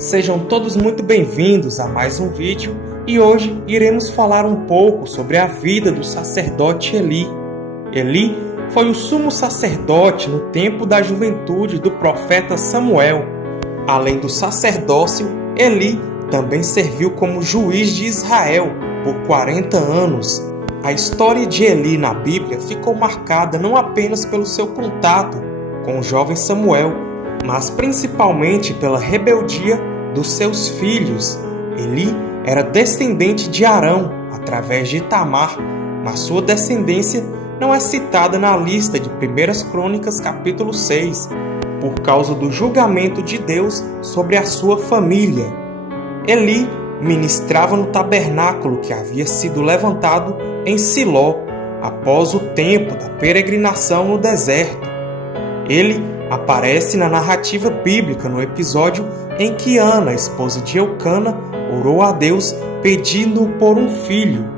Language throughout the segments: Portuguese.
Sejam todos muito bem-vindos a mais um vídeo e hoje iremos falar um pouco sobre a vida do sacerdote Eli. Eli foi o sumo sacerdote no tempo da juventude do profeta Samuel. Além do sacerdócio, Eli também serviu como juiz de Israel por 40 anos. A história de Eli na Bíblia ficou marcada não apenas pelo seu contato com o jovem Samuel, mas principalmente pela rebeldia dos seus filhos. Eli era descendente de Arão através de Tamar, mas sua descendência não é citada na lista de 1 Crônicas capítulo 6, por causa do julgamento de Deus sobre a sua família. Eli ministrava no tabernáculo que havia sido levantado em Siló, após o tempo da peregrinação no deserto. Ele aparece na narrativa bíblica no episódio em que Ana, esposa de Eucana, orou a Deus pedindo por um filho.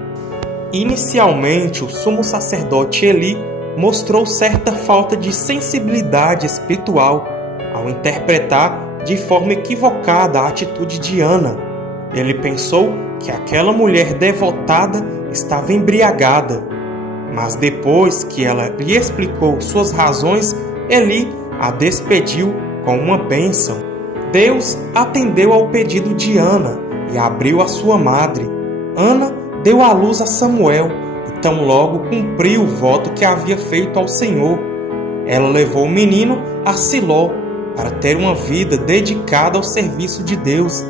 Inicialmente, o sumo sacerdote Eli mostrou certa falta de sensibilidade espiritual ao interpretar de forma equivocada a atitude de Ana. Ele pensou que aquela mulher devotada estava embriagada, mas depois que ela lhe explicou suas razões, Eli a despediu com uma bênção. Deus atendeu ao pedido de Ana e abriu a sua madre. Ana deu à luz a Samuel e tão logo cumpriu o voto que havia feito ao Senhor. Ela levou o menino a Siló para ter uma vida dedicada ao serviço de Deus.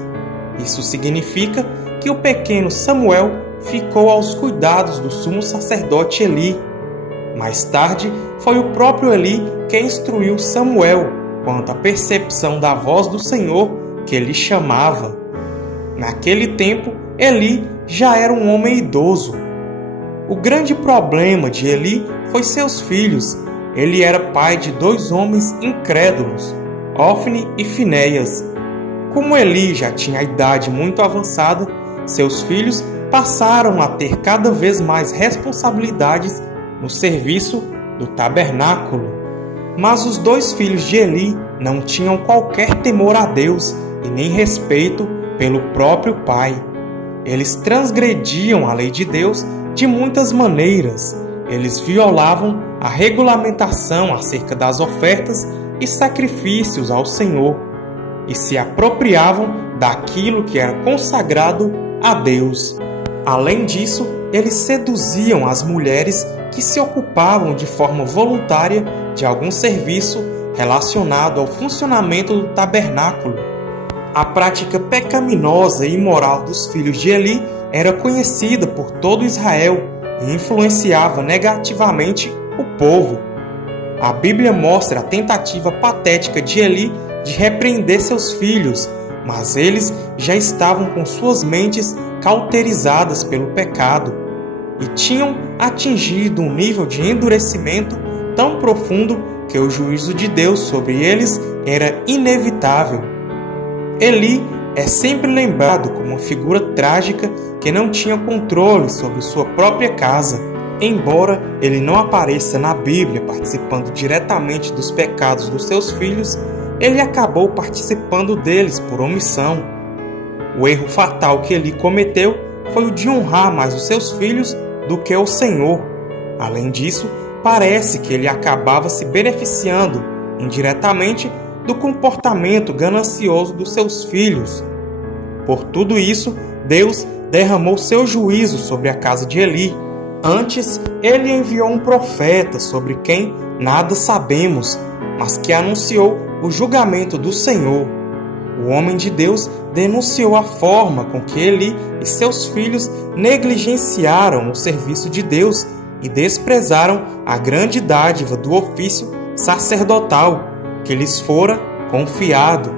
Isso significa que o pequeno Samuel ficou aos cuidados do sumo sacerdote Eli. Mais tarde, foi o próprio Eli quem instruiu Samuel quanto à percepção da voz do Senhor que ele chamava. Naquele tempo, Eli já era um homem idoso. O grande problema de Eli foi seus filhos. Ele era pai de 2 homens incrédulos, Ofni e Finéias. Como Eli já tinha a idade muito avançada, seus filhos passaram a ter cada vez mais responsabilidades no serviço do tabernáculo. Mas os 2 filhos de Eli não tinham qualquer temor a Deus e nem respeito pelo próprio pai. Eles transgrediam a lei de Deus de muitas maneiras. Eles violavam a regulamentação acerca das ofertas e sacrifícios ao Senhor e se apropriavam daquilo que era consagrado a Deus. Além disso, eles seduziam as mulheres que se ocupavam de forma voluntária de algum serviço relacionado ao funcionamento do tabernáculo. A prática pecaminosa e imoral dos filhos de Eli era conhecida por todo Israel e influenciava negativamente o povo. A Bíblia mostra a tentativa patética de Eli de repreender seus filhos, mas eles já estavam com suas mentes cauterizadas pelo pecado e tinham atingido um nível de endurecimento tão profundo que o juízo de Deus sobre eles era inevitável. Eli é sempre lembrado como uma figura trágica que não tinha controle sobre sua própria casa. Embora ele não apareça na Bíblia participando diretamente dos pecados dos seus filhos, ele acabou participando deles por omissão. O erro fatal que Eli cometeu foi o de honrar mais os seus filhos do que o Senhor. Além disso, parece que ele acabava se beneficiando indiretamente do comportamento ganancioso dos seus filhos. Por tudo isso, Deus derramou seu juízo sobre a casa de Eli. Antes, ele enviou um profeta sobre quem nada sabemos, mas que anunciou o julgamento do Senhor. O homem de Deus denunciou a forma com que Eli e seus filhos negligenciaram o serviço de Deus e desprezaram a grande dádiva do ofício sacerdotal que lhes fora confiado.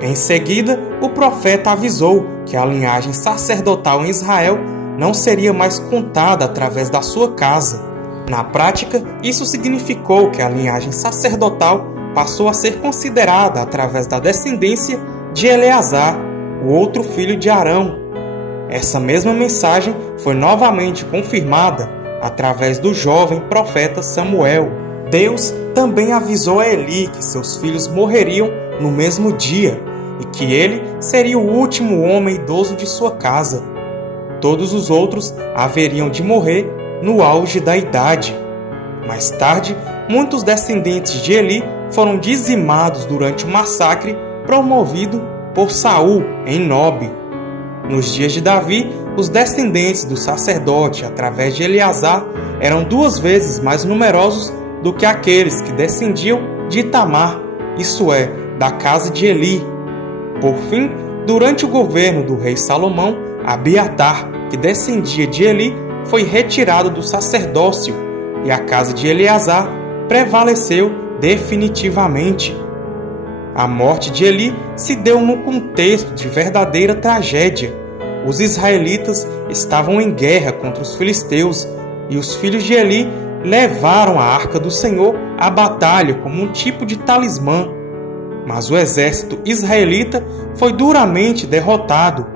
Em seguida, o profeta avisou que a linhagem sacerdotal em Israel não seria mais contada através da sua casa. Na prática, isso significou que a linhagem sacerdotal passou a ser considerada através da descendência de Eleazar, o outro filho de Arão. Essa mesma mensagem foi novamente confirmada através do jovem profeta Samuel. Deus também avisou a Eli que seus filhos morreriam no mesmo dia, e que ele seria o último homem idoso de sua casa. Todos os outros haveriam de morrer no auge da idade. Mais tarde, muitos descendentes de Eli foram dizimados durante o massacre promovido por Saul em Nob. Nos dias de Davi, os descendentes do sacerdote através de Eleazar eram 2 vezes mais numerosos do que aqueles que descendiam de Itamar, isso é, da casa de Eli. Por fim, durante o governo do rei Salomão, Abiatar, que descendia de Eli, foi retirado do sacerdócio e a casa de Eleazar prevaleceu definitivamente. A morte de Eli se deu no contexto de verdadeira tragédia. Os israelitas estavam em guerra contra os filisteus e os filhos de Eli levaram a arca do Senhor à batalha como um tipo de talismã. Mas o exército israelita foi duramente derrotado.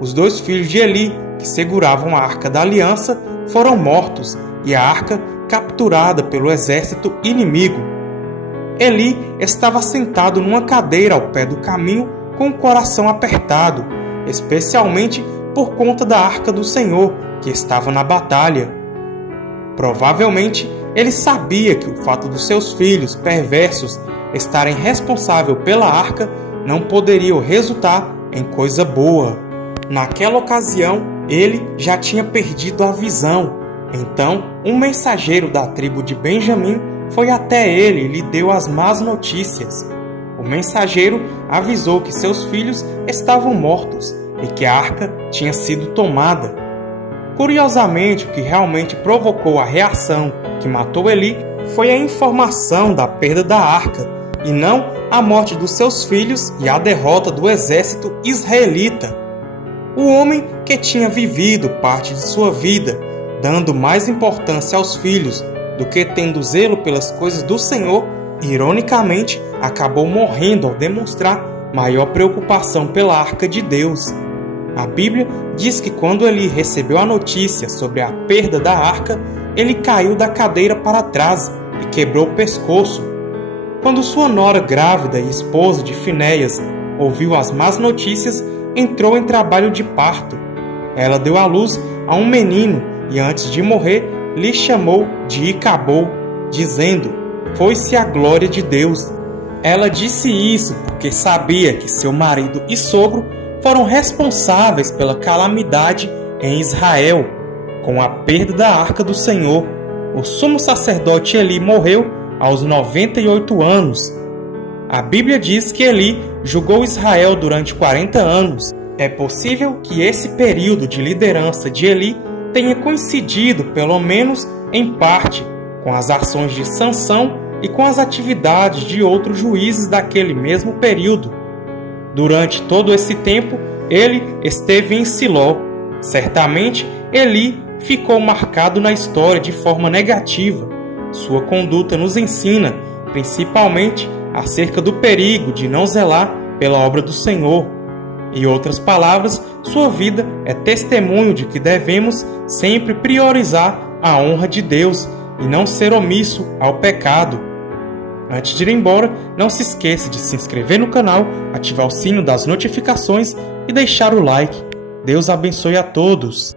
Os 2 filhos de Eli, que seguravam a arca da aliança, foram mortos e a arca capturada pelo exército inimigo. Eli estava sentado numa cadeira ao pé do caminho com o coração apertado, especialmente por conta da arca do Senhor, que estava na batalha. Provavelmente, ele sabia que o fato dos seus filhos perversos estarem responsáveis pela arca não poderia resultar em coisa boa. Naquela ocasião, ele já tinha perdido a visão. Então, um mensageiro da tribo de Benjamim foi até ele e lhe deu as más notícias. O mensageiro avisou que seus filhos estavam mortos e que a arca tinha sido tomada. Curiosamente, o que realmente provocou a reação que matou Eli foi a informação da perda da arca, e não a morte dos seus filhos e a derrota do exército israelita. O homem que tinha vivido parte de sua vida, dando mais importância aos filhos do que tendo zelo pelas coisas do Senhor, ironicamente, acabou morrendo ao demonstrar maior preocupação pela arca de Deus. A Bíblia diz que quando Eli recebeu a notícia sobre a perda da arca, ele caiu da cadeira para trás e quebrou o pescoço. Quando sua nora grávida e esposa de Finéias ouviu as más notícias, entrou em trabalho de parto. Ela deu à luz a um menino e antes de morrer, lhe chamou de Icabod, dizendo: "Foi-se a glória de Deus." Ela disse isso porque sabia que seu marido e sogro foram responsáveis pela calamidade em Israel. Com a perda da arca do Senhor, o sumo sacerdote Eli morreu aos 98 anos. A Bíblia diz que Eli julgou Israel durante 40 anos. É possível que esse período de liderança de Eli tenha coincidido, pelo menos em parte, com as ações de Sansão e com as atividades de outros juízes daquele mesmo período. Durante todo esse tempo, ele esteve em Siló. Certamente, Eli ficou marcado na história de forma negativa. Sua conduta nos ensina, principalmente, acerca do perigo de não zelar pela obra do Senhor. Em outras palavras, sua vida é testemunho de que devemos sempre priorizar a honra de Deus e não ser omisso ao pecado. Antes de ir embora, não se esqueça de se inscrever no canal, ativar o sino das notificações e deixar o like. Deus abençoe a todos.